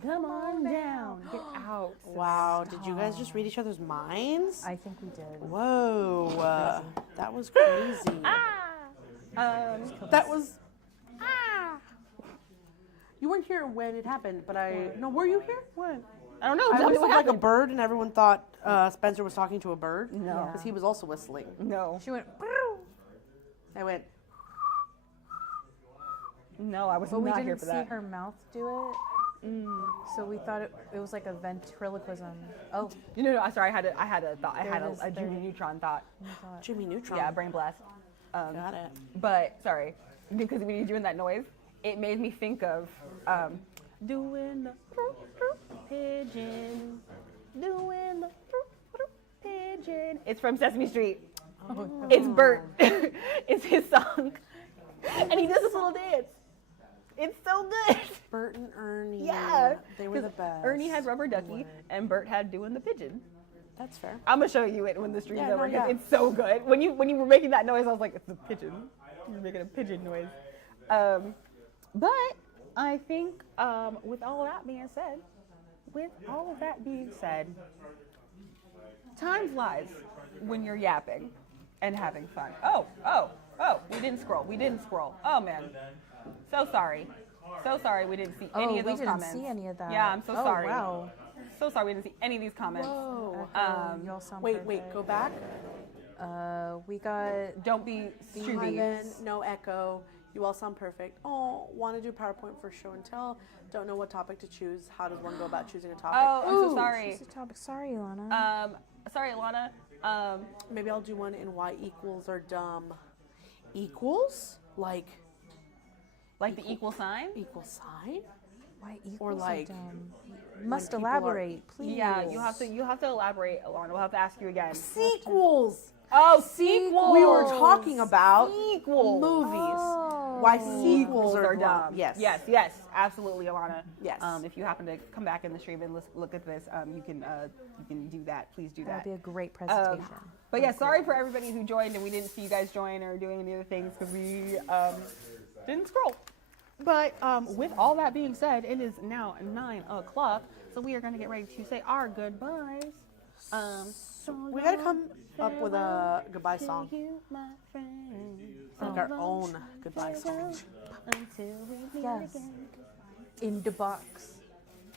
come on down. Get out. Wow, did you guys just read each other's minds? I think we did. Whoa, that was crazy. That was. You weren't here when it happened, but no, were you here? When? I don't know. I Tell me whistled what like a happened. bird, and everyone thought Spencer was talking to a bird. No. because he was also whistling. No. She went, I went. No, I was but we not here didn't for see that. her mouth do it. So we thought it was like a ventriloquism. Oh, No, I'm sorry. I had a thought. I There had it is, a there Jimmy it is. Neutron thought. Jimmy Neutron. Yeah, brain blast. Got it. But sorry, because when you're doing that noise, it made me think of doing the pigeon, doing the pigeon. It's from Sesame Street. It's Bert. It's his song, and he does this little dance. It's so good. Bert and Ernie. Yeah, They were the 'cause best. Ernie Brittany had rubber ducky, and Bert had doing the pigeon. That's fair. I'm gonna show you it when the stream's Yeah, no, over because yeah. it's so good. When you were making that noise, I was like, it's a pigeon. You're making a pigeon noise. But I think with all of that being said, time flies when you're yapping and having fun. Oh, we didn't scroll. Oh man, so sorry we didn't see any of those we didn't comments. see any of that. Yeah, I'm so sorry. Wow. So sorry we didn't see any of these comments. Whoa. Y'all sound Wait, perfect. go back. We got. Don't be stupid. Heaven, no echo. You all sound perfect. Oh, want to do PowerPoint for show and tell. Don't know what topic to choose. How does one go about choosing a topic? Oh, I'm so Ooh. sorry. What's the topic? Sorry, Ilana. Sorry, Alana. Maybe I'll do one in why equals are dumb. Equals? Like Like the equal sign? equal sign? Why equals or like are dumb? Must people are- elaborate, please. Yeah, you have to elaborate, Alana. We'll have to ask you again. Sequels. Oh, sequels. We were talking about sequels. movies. Why sequels are dumb. Yes. Yes, absolutely, Alana. Yes. If you happen to come back in the stream and look at this, you can do that. Please do That'd that. be a great presentation. But yeah, sorry for everybody who joined and we didn't see you guys join or doing any other things because we didn't scroll. But with all that being said, it is now 9 o'clock, so we are going to get ready to say our goodbyes. We gotta come up with a goodbye song. Like our own goodbye song. Yes. In the box.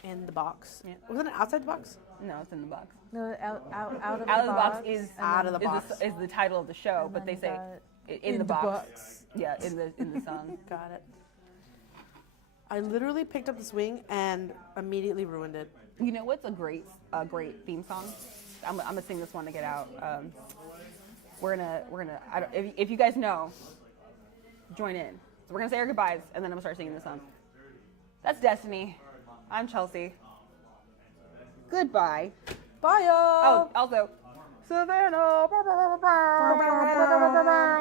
In the box. Yeah. Was it outside the box? No, it's in the box. No, out of Out the of the box box. is Out of the box. is the title of the show, And but they then say in the box. Yeah, in the song. Got it. I literally picked up the swing and immediately ruined it. You know what's a great theme song? I'm gonna sing this one to get out. We're gonna. If you guys know, join in. So we're gonna say our goodbyes, and then I'm gonna start singing this song. That's Destiny. I'm Chelsea. Goodbye. Bye, y'all. Oh, also, Savannah.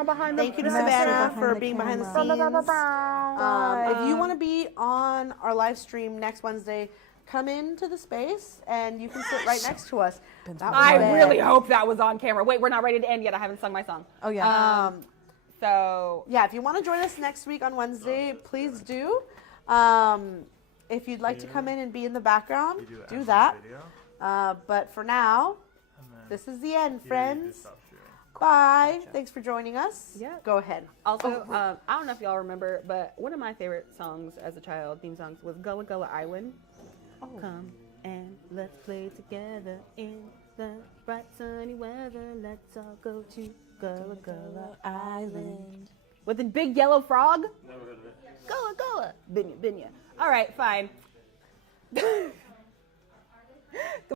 Behind the Thank you to Mostly Savannah behind for the being behind the camera. scenes. If you want to be on our live stream next Wednesday, come into the space and you can sit right next to us. That was I bad. really hope that was on camera. Wait, we're not ready to end yet. I haven't sung my song. Oh yeah. So Yeah, if you want to join us next week on Wednesday, please do. If you'd like to come in and be in the background, do that. But for now, this is the end, friends. Bye. Thanks for joining us. Yeah. Go ahead. Also, I don't know if y'all remember, but one of my favorite songs as a child, theme songs, was Gullah Gullah Island. Come and let's play together in the bright sunny weather. Let's all go to Gullah Gullah Island. with the big yellow frog. Gullah Gullah. Binya, binya. All right, fine.